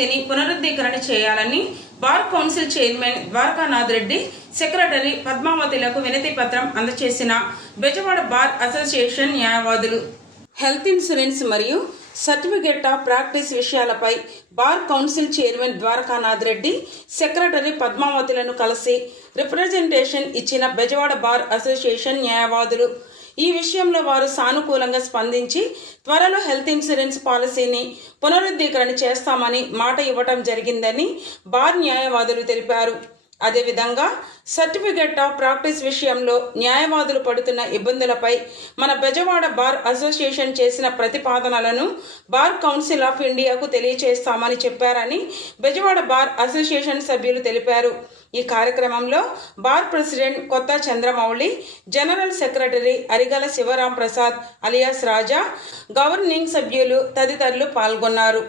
పాలసీని పునరుద్ధీకరణ చేయాలని bar council chairman Dwarakanath Reddy, secretary పద్మావతిలకు వినతి పత్రం అందజేసిన బెజవాడ బార్ అసోసియేషన్ న్యాయవాదులు. హెల్త్ ఇన్సూరెన్స్ మరియు సర్టిఫికేట్ ఆఫ్ ప్రాక్టీస్ విషయాలపై bar council chairman Dwarakanath Reddy, secretary పద్మావతులను కలిసి రిప్రజెంటేషన్ ఇచ్చిన బెజవాడ బార్ అసోసియేషన్ న్యాయవాదులు. ఈ విషయంలో వారు సానుకూలంగా స్పందించి త్వరలో హెల్త్ ఇన్సూరెన్స్ పాలసీని పునరుద్ధీకరణ చేస్తామని మాట ఇవ్వటం జరిగిందని బార్ న్యాయవాదులు తెలిపారు. అదేవిధంగా సర్టిఫికేట్ ఆఫ్ ప్రాక్టీస్ విషయంలో న్యాయవాదులు పడుతున్న ఇబ్బందులపై మన బెజవాడ బార్ అసోసియేషన్ చేసిన ప్రతిపాదనలను బార్ కౌన్సిల్ ఆఫ్ ఇండియాకు తెలియజేస్తామని చెప్పారని బెజవాడ బార్ అసోసియేషన్ సభ్యులు తెలిపారు. ఈ కార్యక్రమంలో bar president Kotha Chandramouli, general secretary Arigala Sivaram Prasad alias Raja, governing సభ్యులు తదితరులు పాల్గొన్నారు.